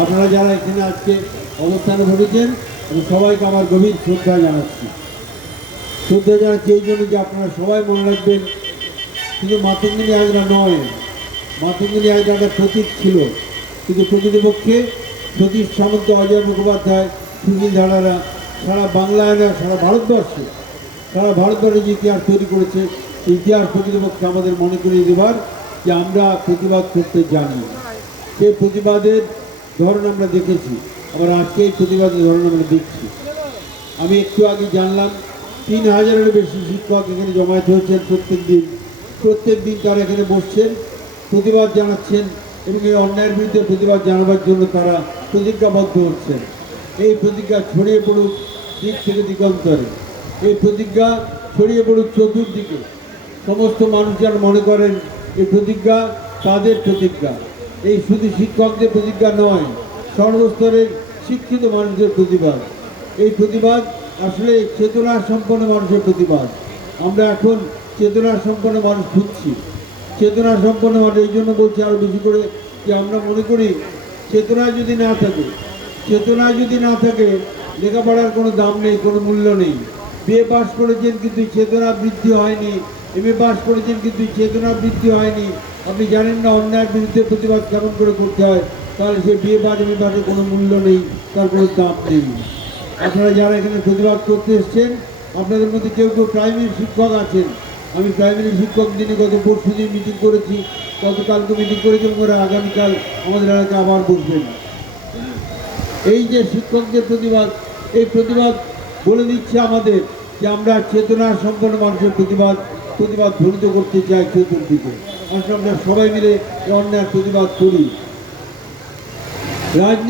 আপনারা যারা এখানে আজকে অবস্থানে ঘটেছেন আমি সবাইকে আমার গভীর শ্রদ্ধা জানাচ্ছি। শ্রদ্ধা জানাচ্ছি এই জন্য যে আপনারা সবাই মনে রাখবেন, শুধু মাতঙ্গিনী হাজরা নয়, মাতঙ্গিনী হাজরা একটা প্রতীক ছিল, কিন্তু প্রকৃতপক্ষে সতীশ সামন্ত, অজয় মুখোপাধ্যায়, সুনীল ধারারা সারা বাংলায় না সারা ভারতবর্ষে যে ইতিহাস তৈরি করেছে, সেই ইতিহাস প্রকৃতপক্ষে আমাদের মনে করিয়ে দেবার যে আমরা প্রতিবাদ করতে জানি। সেই প্রতিবাদের ধরন আমরা দেখেছি, আবার আজকে এই প্রতিবাদের ধরন আমরা দেখছি। আমি একটু আগে জানলাম 3000-এরও বেশি শিক্ষক এখানে জমায়েত হয়েছেন। প্রত্যেক দিন তারা এখানে বসছেন, প্রতিবাদ জানাচ্ছেন এবং এই অন্যায়ের বিরুদ্ধে প্রতিবাদ জানাবার জন্য তারা প্রতিজ্ঞাবদ্ধ হচ্ছেন। এই প্রতিজ্ঞা ছড়িয়ে পড়ুক দিক থেকে দিগন্তরে, এই প্রতিজ্ঞা ছড়িয়ে পড়ুক চতুর্দিকে। সমস্ত মানুষ যেন মনে করেন এই প্রতিজ্ঞা তাদের প্রতিজ্ঞা, এই শুধু শিক্ষকদের প্রতিজ্ঞা নয়, সর্বস্তরের শিক্ষিত মানুষদের প্রতিবাদ। এই প্রতিবাদ আসলে চেতনা সম্পন্ন মানুষের প্রতিবাদ। আমরা এখন চেতনা সম্পন্ন মানুষ খুঁজছি, চেতনা সম্পন্ন মানুষ। এই জন্য বলছি আরও বেশি করে যে আমরা মনে করি চেতনা যদি না থাকে লেখাপড়ার কোনো দাম নেই, কোনো মূল্য নেই। বিএ পাস করেছেন কিন্তু চেতনা বৃদ্ধি হয়নি, এমএ পাস করেছেন কিন্তু চেতনা বৃদ্ধি হয়নি। আপনি জানেন না অন্যায়ের বিরুদ্ধে প্রতিবাদ কেমন করে করতে হয়, তাহলে সে বিএ পাস এমএ পাসের কোনো মূল্য নেই, তার কোনো দাম নেই। আপনারা যারা এখানে প্রতিবাদ করতে এসছেন, আপনাদের মধ্যে কেউ প্রাইমারি শিক্ষক আছেন। আমি প্রাইমারি শিক্ষক দিনে গত পরশু দিন মিটিং করেছি, গতকালকে মিটিং করেছি, এবং ওরা আগামীকাল আমাদের এলাকায় আবার বসবেন। এই যে শিক্ষকদের প্রতিবাদ, এই প্রতিবাদ বলে দিচ্ছে আমাদের যে আমরা চেতনা সম্পন্ন মানুষের প্রতিবাদ ধ্বনিত করতে চাই চতুর্দিকে। আসলে আমরা সবাই মিলে এই অন্যায়ের প্রতিবাদ করি। রাজনীতি